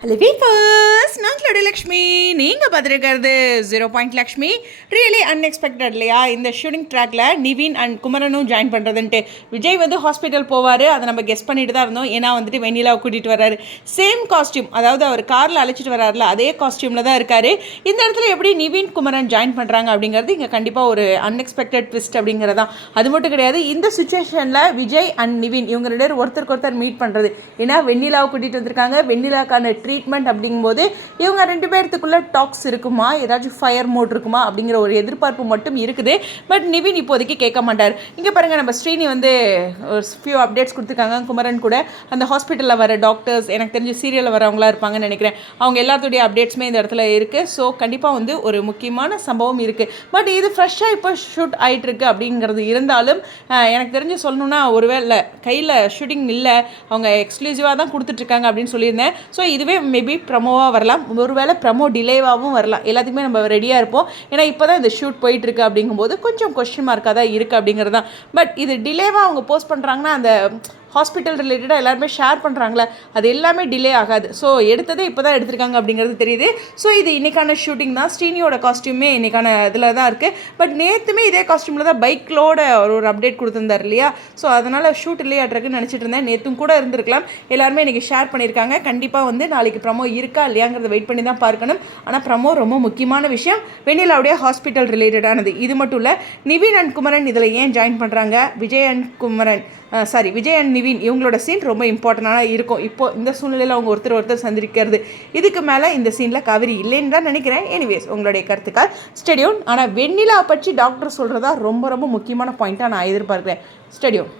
Hello வீக்கர்ஸ், நான் கிளோட லக்ஷ்மி. நீங்கள் பார்த்துருக்கிறது 0 Lakshmi. Really unexpected இல்லையா? இந்த ஷூட்டிங் ட்ராக்ல நிவின் அண்ட் குமரனும் ஜாயின் பண்ணுறதுன்ட்டு. விஜய் ஹாஸ்பிட்டல் போவார், அதை நம்ம கெஸ் பண்ணிட்டு தான் இருந்தோம். ஏன்னா வெண்ணிலாவை கூட்டிகிட்டு வர்றாரு. சேம் காஸ்டியூம், அதாவது அவர் காரில் அழைச்சிட்டு வர்றாருல, அதே காஸ்டியூமில் தான் இருக்கார். இந்த இடத்துல எப்படி நிவின் குமரன் ஜாயின் பண்ணுறாங்க அப்படிங்கிறது இங்கே கண்டிப்பாக ஒரு அன்எக்ஸ்பெக்டட் ட்விஸ்ட் அப்படிங்கிறதான். அது மட்டும் கிடையாது, இந்த சுச்சுவேஷனில் விஜய் அண்ட் நிவின் இவங்க 2 பேரும் ஒருத்தருக்கு ஒருத்தர் மீட் பண்ணுறது. ஏன்னா வெண்ணிலாவை கூட்டிகிட்டு வந்திருக்காங்க. வெண்ணிலாக்கான ட்ரீட்மெண்ட் அப்படிங்கும்போது இவங்க 2 பேர்த்துக்குள்ளே டாக்ஸ் இருக்குமா, ஏதாச்சும் ஃபயர் மோட் இருக்குமா அப்படிங்கிற ஒரு எதிர்பார்ப்பு மட்டும் இருக்குது. பட் நிவின் இப்போதைக்கு கேட்க மாட்டார். இங்கே பாருங்கள், நம்ம ஸ்ரீனி ஒரு ஃபியூ அப்டேட்ஸ் கொடுத்துருக்காங்க. குமரன் கூட அந்த ஹாஸ்பிட்டலில் வர டாக்டர்ஸ், எனக்கு தெரிஞ்சு சீரியலில் வரவங்களா இருப்பாங்கன்னு நினைக்கிறேன். அவங்க எல்லாத்துடைய அப்டேட்ஸுமே இந்த இடத்துல இருக்குது. ஸோ கண்டிப்பாக ஒரு முக்கியமான சம்பவம் இருக்குது. பட் இது ஃப்ரெஷ்ஷாக இப்போ ஷூட் ஆகிட்டு இருக்கு அப்படிங்கிறது இருந்தாலும் எனக்கு தெரிஞ்சு சொல்லணுன்னா, ஒருவேளை கையில் ஷூட்டிங் இல்லை, அவங்க எக்ஸ்க்ளூசிவாக தான் கொடுத்துட்ருக்காங்க அப்படின்னு சொல்லியிருந்தேன். ஸோ இதுவே மேபி ப்ரமோவாக வரலாம், ஒருவேளை ப்ரமோ டிலேவாகவும் வரலாம். எல்லாத்துக்குமே நம்ம ரெடியாக இருப்போம். ஏன்னா இப்போ தான் இந்த ஷூட் போயிட்டுருக்கு அப்படிங்கும்போது கொஞ்சம் கொஸ்டின் மார்க்காக தான் இருக்குது அப்படிங்கிறது தான். பட் இது டிலேவாக அவங்க போஸ்ட் பண்ணுறாங்கன்னா, அந்த ஹாஸ்பிட்டல் ரிலேட்டடாக எல்லாருமே ஷேர் பண்ணுறாங்களே, அது எல்லாமே டிலே ஆகாது. ஸோ எடுத்ததே இப்போ தான் எடுத்திருக்காங்க அப்படிங்கிறது தெரியுது. ஸோ இது இன்றைக்கான ஷூட்டிங் தான். ஸ்ரீனியோட காஸ்டியூமே இன்றைக்கான இதில் தான் இருக்குது. பட் நேற்றுமே இதே காஸ்டியூமில் தான் பைக்லோட ஒரு அப்டேட் கொடுத்துருந்தார் இல்லையா? ஸோ அதனால் ஷூட் இல்லையாட்ருக்குன்னு நினச்சிட்டு இருந்தேன். நேற்றும் கூட இருந்திருக்கலாம். எல்லாருமே இன்றைக்கி ஷேர் பண்ணியிருக்காங்க. கண்டிப்பாக நாளைக்கு ப்ரமோ இருக்கா இல்லையாங்கிறத வெயிட் பண்ணி தான் பார்க்கணும். ஆனால் ப்ரமோ ரொம்ப முக்கியமான விஷயம். வெண்ணிலாவுடைய ஹாஸ்பிட்டல் ரிலேட்டடானது. இது மட்டும் இல்லை, நிவின் அண்ட் குமரன் இதில் ஏன் ஜாயின் பண்ணுறாங்க, விஜய் அண்ட் நிவின் இவங்களோட சீன் ரொம்ப இம்பார்ட்டண்டாக இருக்கும். இப்போது இந்த சூழ்நிலையில் அவங்க ஒருத்தர் சந்திக்கிறது. இதுக்கு மேலே இந்த சீனில் காவிரி இல்லைன்னு தான் நினைக்கிறேன். எனிவேஸ், உங்களுடைய கருத்துக்கள் ஸ்டேடியோன். ஆனால் வெண்ணிலா பற்றி டாக்டர் சொல்கிறதா ரொம்ப ரொம்ப முக்கியமான பாயிண்ட்டாக நான் எதிர்பார்க்குறேன். ஸ்டேடியோன்.